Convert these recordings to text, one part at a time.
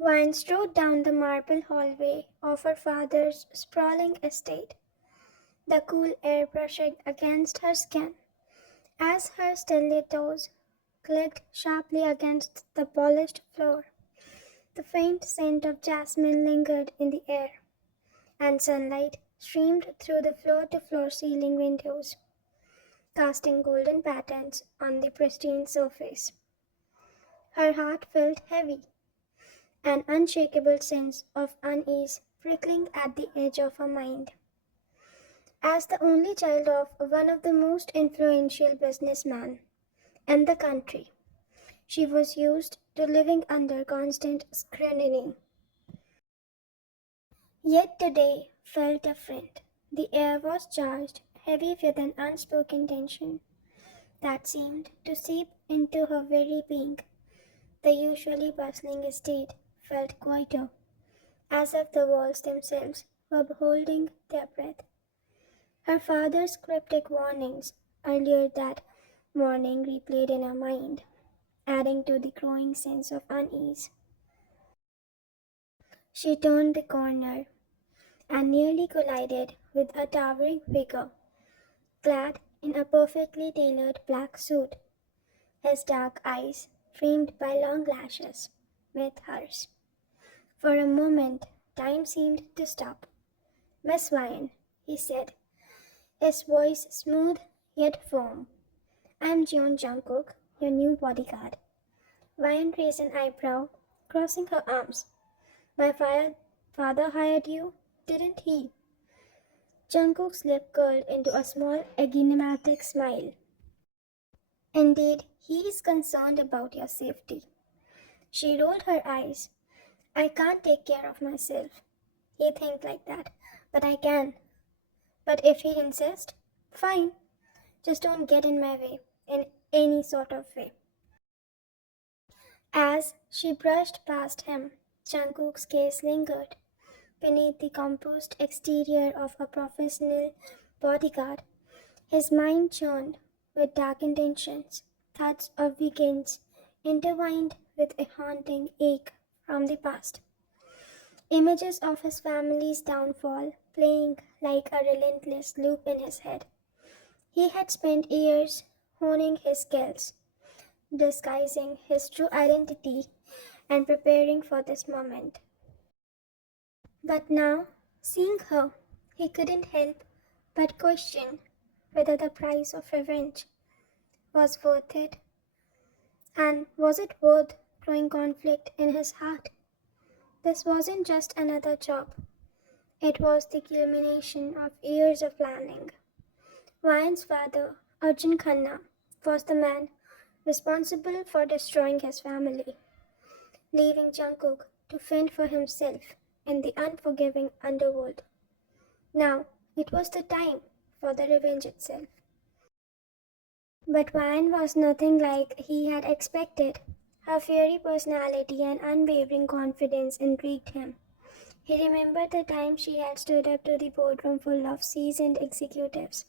Vine strode down the marble hallway of her father's sprawling estate, the cool air brushing against her skin as her stilettos clicked sharply against the polished floor. The faint scent of jasmine lingered in the air, and sunlight streamed through the floor to floor ceiling windows, casting golden patterns on the pristine surface. Her heart felt heavy, an unshakable sense of unease prickling at the edge of her mind. As the only child of one of the most influential businessmen in the country, she was used to living under constant scrutiny. Yet today felt different. The air was charged, heavy with an unspoken tension that seemed to seep into her very being. The usually bustling estate felt quieter, as if the walls themselves were holding their breath. Her father's cryptic warnings earlier that morning replayed in her mind, adding to the growing sense of unease. She turned the corner and nearly collided with a towering figure clad in a perfectly tailored black suit, his dark eyes framed by long lashes met hers. For a moment, time seemed to stop. "Miss Vine," he said, his voice smooth yet firm. "I'm Jeon Jungkook, your new bodyguard." Vine raised an eyebrow, crossing her arms. "My father hired you, didn't he?" Jungkook's lip curled into a small enigmatic smile. "Indeed, he is concerned about your safety." She rolled her eyes. "I can't take care of myself." He thinks like that. "But I can." "But if he insists, fine. Just don't get in my way, in any sort of way." As she brushed past him, Jungkook's gaze lingered beneath the composed exterior of a professional bodyguard. His mind churned with dark intentions, thoughts of weekends intertwined with a haunting ache from the past. Images of his family's downfall playing like a relentless loop in his head. He had spent years honing his skills, disguising his true identity, and preparing for this moment. But now, seeing her, he couldn't help but question whether the price of revenge was worth it, and was it worth growing conflict in his heart? This wasn't just another job, it was the culmination of years of planning. Ryan's father, Arjun Khanna, was the man responsible for destroying his family, leaving Jungkook to fend for himself in the unforgiving underworld. Now it was the time for the revenge itself. But Ryan was nothing like he had expected. Her fiery personality and unwavering confidence intrigued him. He remembered the time she had stood up to the boardroom full of seasoned executives,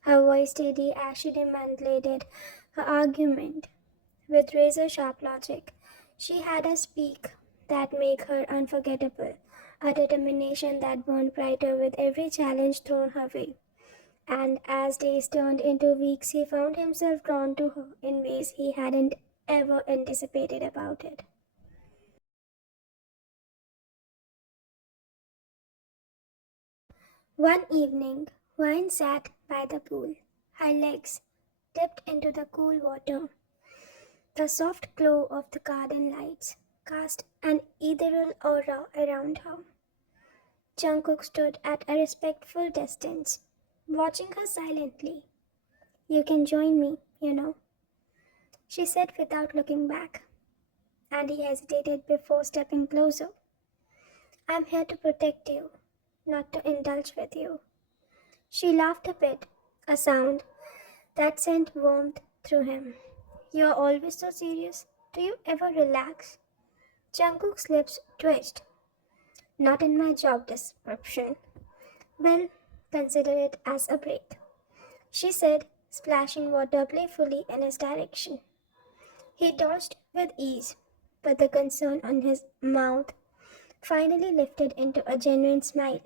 her voice steady as she demanded her argument with razor-sharp logic. She had a speak that made her unforgettable, a determination that burned brighter with every challenge thrown her way. And as days turned into weeks, he found himself drawn to her in ways he hadn't ever anticipated about it. One evening, Vine sat by the pool, her legs dipped into the cool water. The soft glow of the garden lights cast an ethereal aura around her. Jungkook stood at a respectful distance, watching her silently. "You can join me, she said without looking back, and he hesitated before stepping closer. "I'm here to protect you, not to indulge with you." She laughed a bit, a sound that sent warmth through him. "You're always so serious. Do you ever relax?" Jungkook's lips twitched. "Not in my job description." "Well, consider it as a break," she said, splashing water playfully in his direction. He dodged with ease, but the concern on his mouth finally lifted into a genuine smile.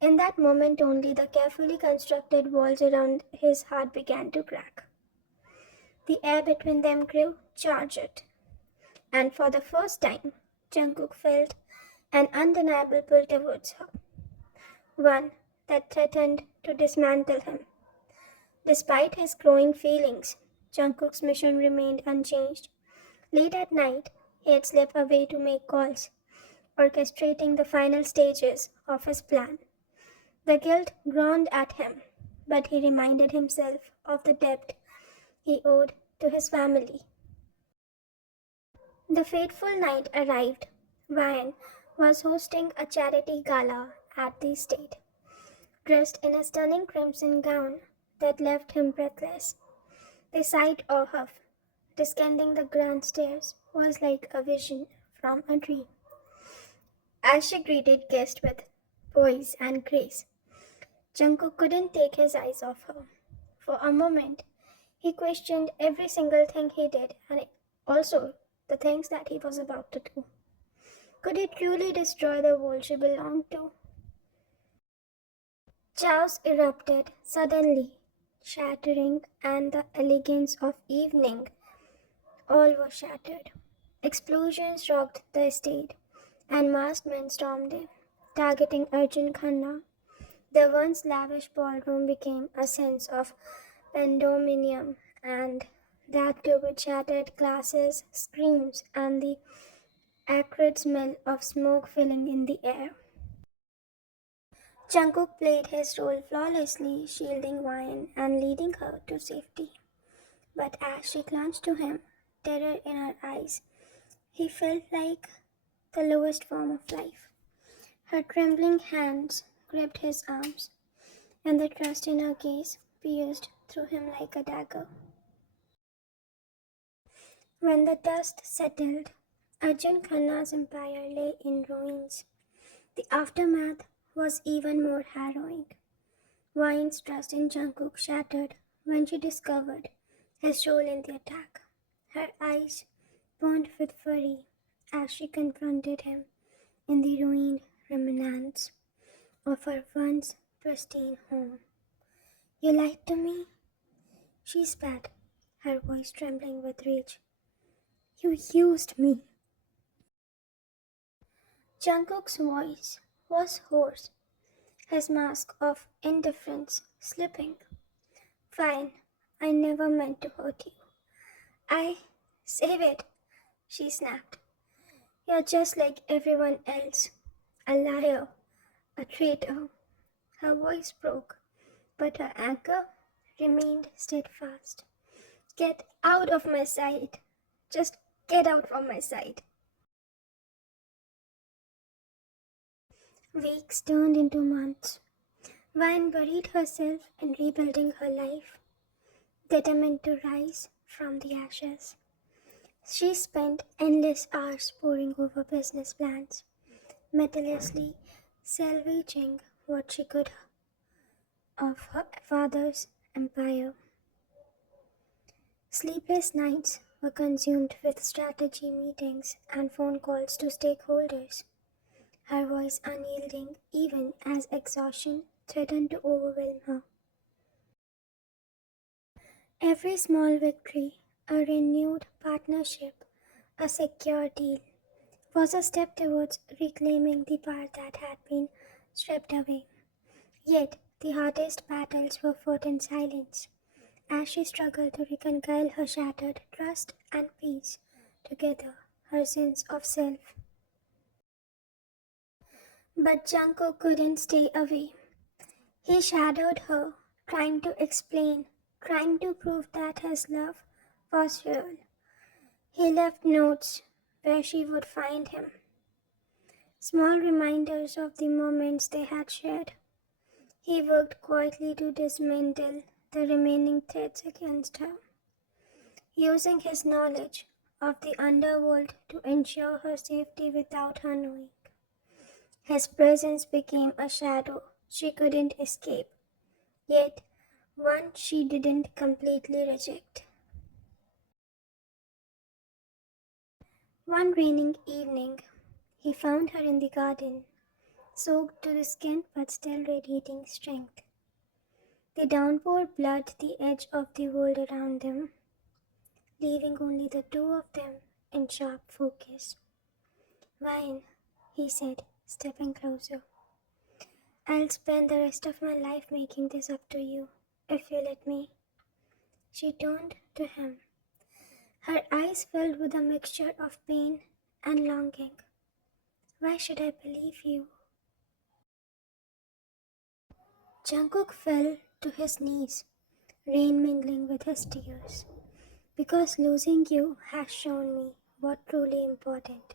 In that moment only, the carefully constructed walls around his heart began to crack. The air between them grew charged, and for the first time, Jungkook felt an undeniable pull towards her, one that threatened to dismantle him. Despite his growing feelings, Jungkook's mission remained unchanged. Late at night, he'd slip away to make calls, orchestrating the final stages of his plan. The guilt groaned at him, but he reminded himself of the debt he owed to his family. The fateful night arrived. Ryan was hosting a charity gala at the estate, dressed in a stunning crimson gown that left him breathless. The sight of her descending the grand stairs was like a vision from a dream. As she greeted guests with poise and grace, Jungkook couldn't take his eyes off her. For a moment, he questioned every single thing he did and also the things that he was about to do. Could he truly destroy the world she belonged to? Chaos erupted suddenly, shattering, and the elegance of evening all was shattered. Explosions rocked the estate, and masked men stormed in, targeting Arjun Khanna. The once lavish ballroom became a sense of pandemonium, and that too with shattered glasses, screams, and the acrid smell of smoke filling in the air. Jungkook played his role flawlessly, shielding Wine and leading her to safety. But as she clung to him, terror in her eyes, he felt like the lowest form of life. Her trembling hands gripped his arms, and the trust in her gaze pierced through him like a dagger. When the dust settled, Arjun Khanna's empire lay in ruins. The aftermath was even more harrowing. Wine's trust in Jungkook shattered when she discovered his role in the attack. Her eyes burned with fury as she confronted him in the ruined remnants of her once pristine home. "You lied to me?" she spat, her voice trembling with rage. "You used me." Jungkook's voice was hoarse, his mask of indifference slipping. "Fine, I never meant to hurt you. I save it," she snapped. "You're just like everyone else. A liar, a traitor." Her voice broke, but her anger remained steadfast. "Get out of my sight. Just get out from my sight." Weeks turned into months. Vine buried herself in rebuilding her life, determined to rise from the ashes. She spent endless hours poring over business plans, meticulously salvaging what she could of her father's empire. Sleepless nights were consumed with strategy meetings and phone calls to stakeholders, her voice unyielding even as exhaustion threatened to overwhelm her. Every small victory, a renewed partnership, a secure deal, was a step towards reclaiming the power that had been stripped away. Yet the hardest battles were fought in silence, as she struggled to reconcile her shattered trust and peace together, her sense of self. But Junko couldn't stay away. He shadowed her, trying to explain, trying to prove that his love was real. He left notes where she would find him, small reminders of the moments they had shared. He worked quietly to dismantle the remaining threats against her, using his knowledge of the underworld to ensure her safety without her knowing. His presence became a shadow she couldn't escape, yet one she didn't completely reject. One raining evening, he found her in the garden, soaked to the skin but still radiating strength. The downpour blurred the edge of the world around them, leaving only the two of them in sharp focus. Vine, he said, stepping closer. I'll spend the rest of my life making this up to you, if you let me. She turned to him, her eyes filled with a mixture of pain and longing. Why should I believe you? Jungkook fell to his knees, rain mingling with his tears. Because losing you has shown me what truly important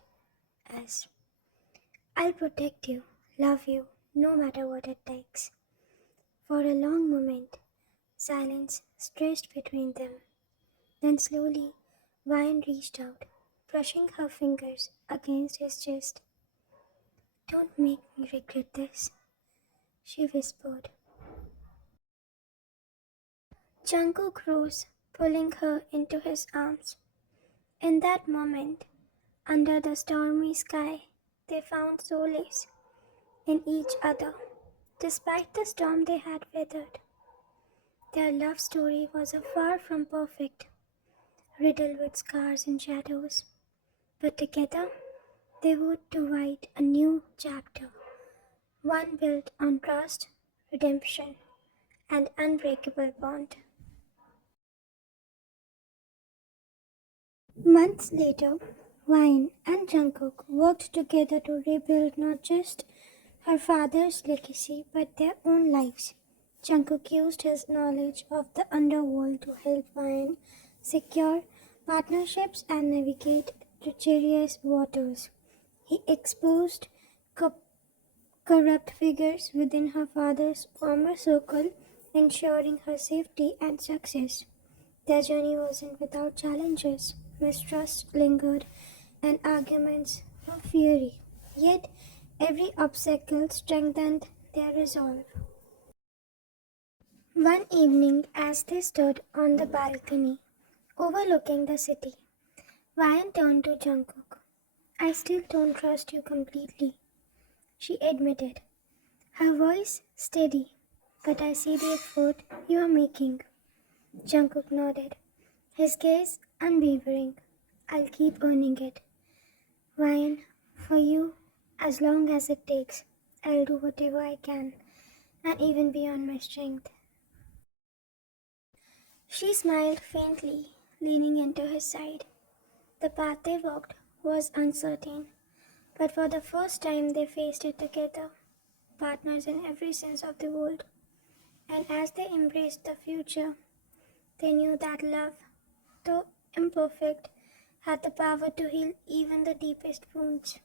is. I'll protect you, love you, no matter what it takes. For a long moment, silence stretched between them. Then slowly, Vine reached out, brushing her fingers against his chest. Don't make me regret this, she whispered. Jungkook rose, pulling her into his arms. In that moment, under the stormy sky, they found solace in each other, despite the storm they had weathered. Their love story was far from perfect, riddled with scars and shadows, but together they would to write a new chapter, one built on trust, redemption, and unbreakable bond. Months later, Vine and Jungkook worked together to rebuild not just her father's legacy but their own lives. Jungkook used his knowledge of the underworld to help Vine secure partnerships and navigate treacherous waters. He exposed corrupt figures within her father's former circle, ensuring her safety and success. Their journey wasn't without challenges. Mistrust lingered, and arguments were fiery. Yet, every obstacle strengthened their resolve. One evening, as they stood on the balcony overlooking the city, Ryan turned to Jungkook. I still don't trust you completely, she admitted, her voice steady. But I see the effort you are making. Jungkook nodded, his gaze unwavering. I'll keep earning it. Ryan, for you, as long as it takes, I'll do whatever I can, and even beyond my strength. She smiled faintly, leaning into his side. The path they walked was uncertain, but for the first time they faced it together, partners in every sense of the word. And as they embraced the future, they knew that love, though imperfect, had the power to heal even the deepest wounds.